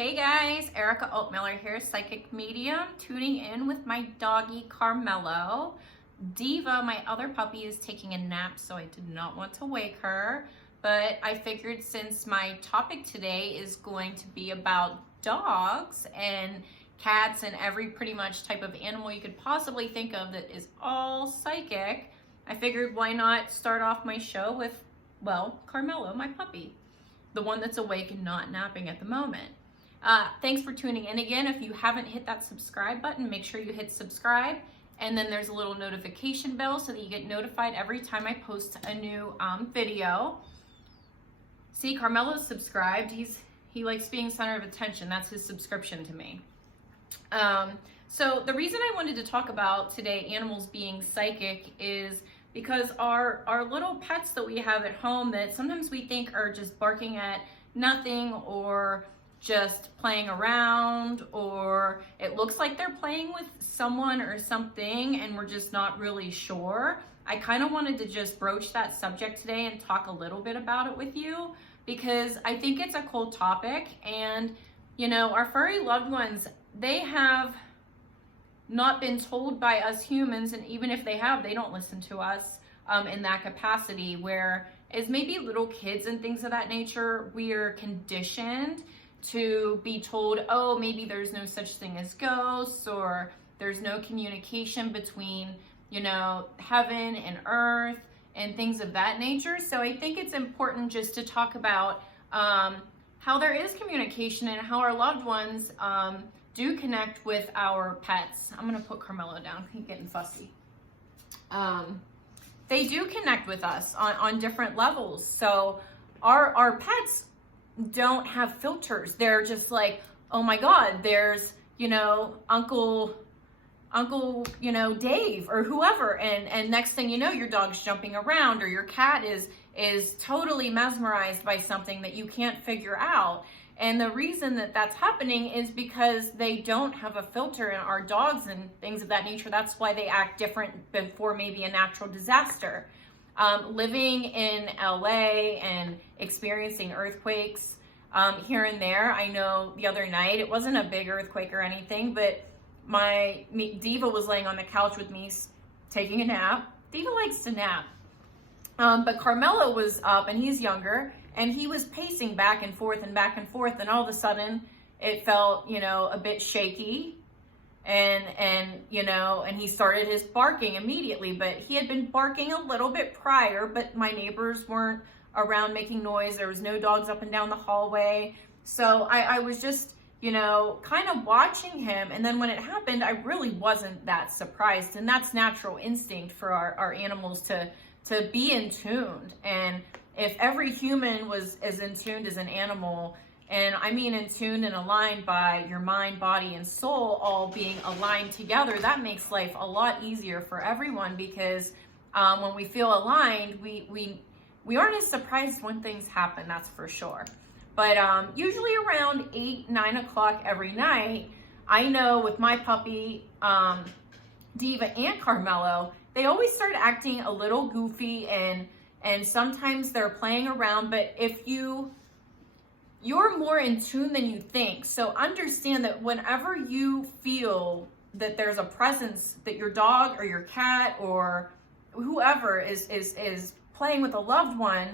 Hey guys, Erica Oatmiller here, psychic medium, tuning in with my doggy Carmelo. Diva, my other puppy, is taking a nap, so I did not want to wake her. But I figured since my topic today is going to be about dogs and cats and every pretty much type of animal you could possibly think of that is all psychic, I figured why not start off my show with, well, Carmelo, my puppy, the one that's awake and not napping at the moment. Thanks for tuning in again. If you haven't hit that subscribe button, make sure you hit subscribe. And then there's a little notification bell so that you get notified every time I post a new video. See, Carmelo's subscribed. He likes being center of attention. That's his subscription to me. So the reason I wanted to talk about today animals being psychic is because our little pets that we have at home that sometimes we think are just barking at nothing or just playing around, or it looks like they're playing with someone or something and we're just not really sure. I kind of wanted to just broach that subject today and talk a little bit about it with you because I think it's a cool topic. And you know, our furry loved ones, they have not been told by us humans, and even if they have, they don't listen to us in that capacity, where as maybe little kids and things of that nature, we are conditioned to be told, oh, maybe there's no such thing as ghosts, or there's no communication between, you know, heaven and earth and things of that nature. So I think it's important just to talk about how there is communication and how our loved ones do connect with our pets. I'm gonna put Carmelo down, he's getting fussy. They do connect with us on different levels. So our pets don't have filters. They're just like, oh my God, there's, you know, Uncle, you know, Dave or whoever. And next thing you know, your dog's jumping around or your cat is totally mesmerized by something that you can't figure out. And the reason that that's happening is because they don't have a filter in our dogs and things of that nature. That's why they act different before maybe a natural disaster. Living in LA and experiencing earthquakes here and there. I know the other night, it wasn't a big earthquake or anything, but Diva was laying on the couch with me taking a nap. Diva likes to nap. But Carmelo was up, and he's younger, and he was pacing back and forth, and all of a sudden it felt, you know, a bit shaky. And you know, and he started his barking immediately, but he had been barking a little bit prior, but my neighbors weren't around making noise. There was no dogs up and down the hallway. So I was just, you know, kind of watching him. And then when it happened, I really wasn't that surprised. And that's natural instinct for our animals to be in tuned. And if every human was as in tuned as an animal, and I mean in tune and aligned by your mind, body, and soul all being aligned together, that makes life a lot easier for everyone, because when we feel aligned, we aren't as surprised when things happen, that's for sure. But usually around 8, 9 o'clock every night, I know with my puppy, Diva and Carmelo, they always start acting a little goofy, and sometimes they're playing around, but if you're more in tune than you think. So understand that whenever you feel that there's a presence, that your dog or your cat or whoever is playing with a loved one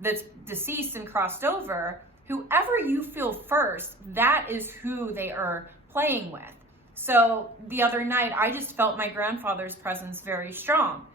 that's deceased and crossed over, whoever you feel first, that is who they are playing with. So the other night, I just felt my grandfather's presence very strong,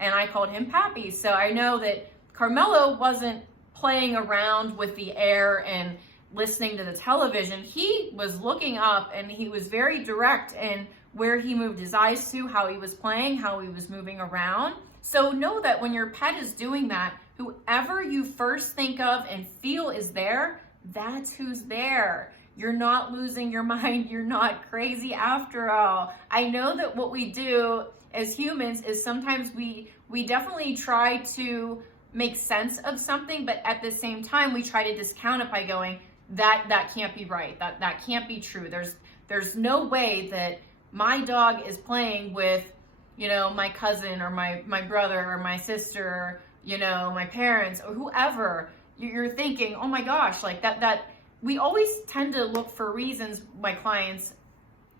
and I called him Pappy. So I know that Carmelo wasn't playing around with the air and listening to the television. He was looking up, and he was very direct in where he moved his eyes to, how he was playing, how he was moving around. So know that when your pet is doing that, whoever you first think of and feel is there, that's who's there. You're not losing your mind. You're not crazy after all. I know that what we do as humans is sometimes we definitely try to make sense of something, but at the same time we try to discount it by going, that can't be right, that can't be true. There's no way that my dog is playing with, you know, my cousin or my brother or my sister, or, you know, my parents or whoever. You're thinking, oh my gosh, like that we always tend to look for reasons. My clients,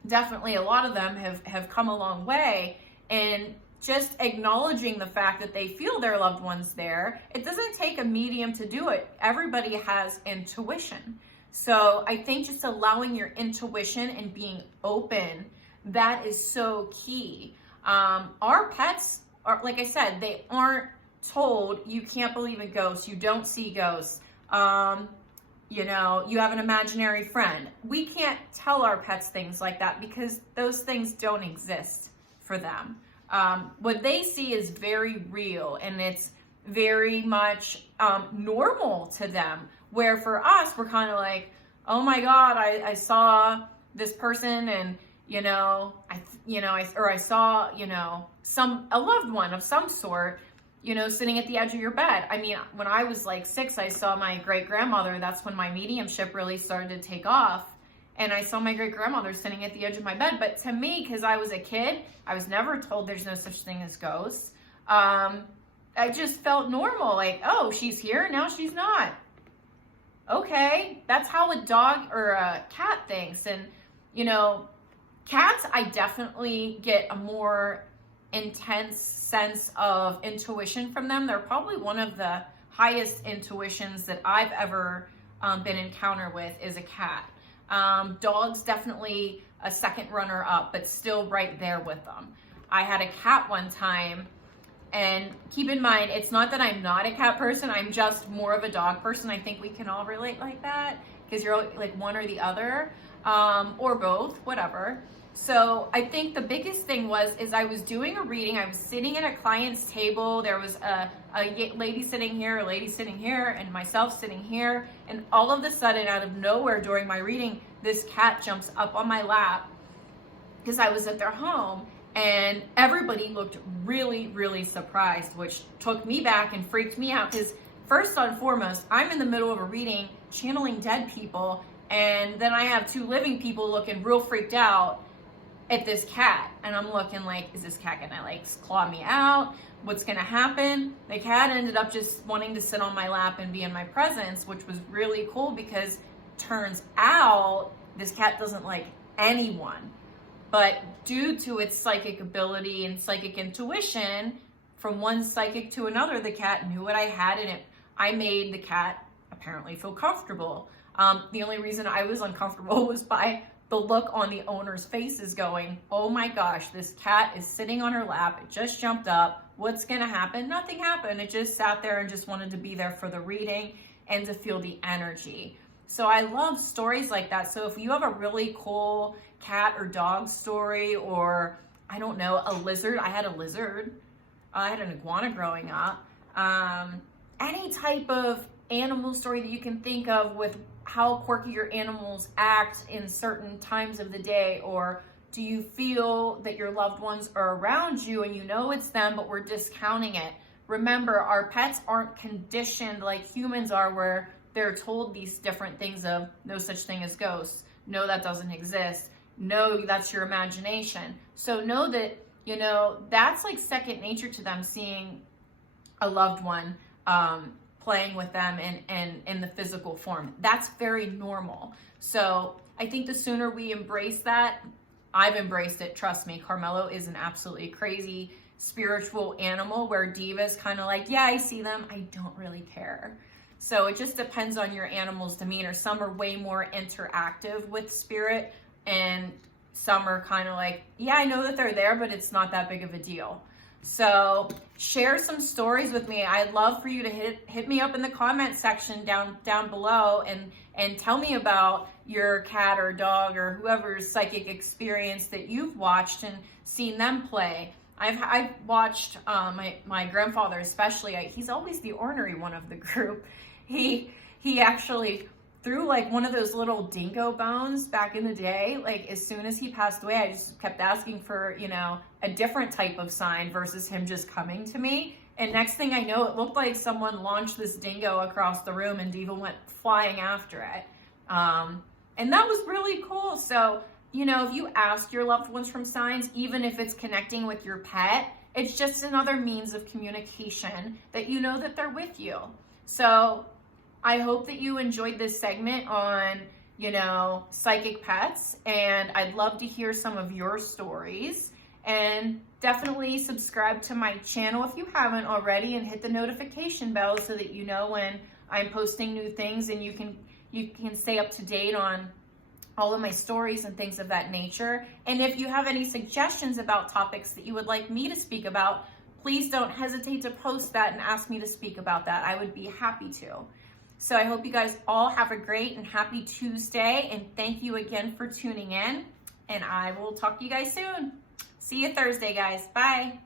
definitely a lot of them have come a long way, and just acknowledging the fact that they feel their loved ones there. It doesn't take a medium to do it. Everybody has intuition. So I think just allowing your intuition and being open, that is so key. Our pets are, like I said, they aren't told you can't believe in ghosts, you don't see ghosts, you know, you have an imaginary friend. We can't tell our pets things like that because those things don't exist for them. What they see is very real, and it's very much normal to them. Where for us, we're kind of like, oh my God, I saw this person, and I saw, a loved one of some sort, sitting at the edge of your bed. I mean, when I was like 6, I saw my great grandmother. That's when my mediumship really started to take off. And I saw my great grandmother sitting at the edge of my bed. But to me, because I was a kid, I was never told there's no such thing as ghosts. I just felt normal. Like, oh, she's here, now she's not. Okay, that's how a dog or a cat thinks. And, cats, I definitely get a more intense sense of intuition from them. They're probably one of the highest intuitions that I've ever been encountered with is a cat. Dogs definitely a second runner up, but still right there with them. I had a cat one time, and keep in mind, it's not that I'm not a cat person, I'm just more of a dog person. I think we can all relate like that, because you're like one or the other, or both, whatever. So I think the biggest thing is I was doing a reading. I was sitting at a client's table. There was a lady sitting here, a lady sitting here, and myself sitting here. And all of a sudden, out of nowhere during my reading, this cat jumps up on my lap because I was at their home. And everybody looked really, really surprised, which took me back and freaked me out. Because first and foremost, I'm in the middle of a reading, channeling dead people. And then I have 2 living people looking real freaked out at this cat, and I'm looking like, is this cat gonna like claw me out? What's gonna happen? The cat ended up just wanting to sit on my lap and be in my presence, which was really cool, because turns out this cat doesn't like anyone, but due to its psychic ability and psychic intuition, from one psychic to another, the cat knew what I had in it. I made the cat apparently feel comfortable. The only reason I was uncomfortable was by the look on the owner's face is going, oh my gosh, this cat is sitting on her lap. It just jumped up. What's gonna happen? Nothing happened. It just sat there and just wanted to be there for the reading and to feel the energy. So I love stories like that. So if you have a really cool cat or dog story, or I don't know, a lizard. I had a lizard. I had an iguana growing up. Any type of animal story that you can think of with how quirky your animals act in certain times of the day, or do you feel that your loved ones are around you and you know it's them, but we're discounting it? Remember, our pets aren't conditioned like humans are, where they're told these different things of no such thing as ghosts. No, that doesn't exist. No, that's your imagination. So know that, that's like second nature to them, seeing a loved one, playing with them in the physical form. That's very normal. So I think the sooner we embrace that, I've embraced it, trust me. Carmelo is an absolutely crazy spiritual animal, where Diva's kind of like, yeah, I see them, I don't really care. So it just depends on your animal's demeanor. Some are way more interactive with spirit, and some are kind of like, yeah, I know that they're there, but it's not that big of a deal. So share some stories with me. I'd love for you to hit me up in the comment section down below, and tell me about your cat or dog or whoever's psychic experience that you've watched and seen them play. I've watched my grandfather especially. He's always the ornery one of the group. He actually threw like one of those little dingo bones back in the day. Like as soon as he passed away, I just kept asking for, a different type of sign versus him just coming to me. And next thing I know, it looked like someone launched this dingo across the room, and Diva went flying after it. And that was really cool. So, if you ask your loved ones from signs, even if it's connecting with your pet, it's just another means of communication that that they're with you. So I hope that you enjoyed this segment on, psychic pets, and I'd love to hear some of your stories. And definitely subscribe to my channel if you haven't already, and hit the notification bell so that you know when I'm posting new things, and you can stay up to date on all of my stories and things of that nature. And if you have any suggestions about topics that you would like me to speak about, please don't hesitate to post that and ask me to speak about that. I would be happy to. So I hope you guys all have a great and happy Tuesday, and thank you again for tuning in, and I will talk to you guys soon. See you Thursday, guys. Bye.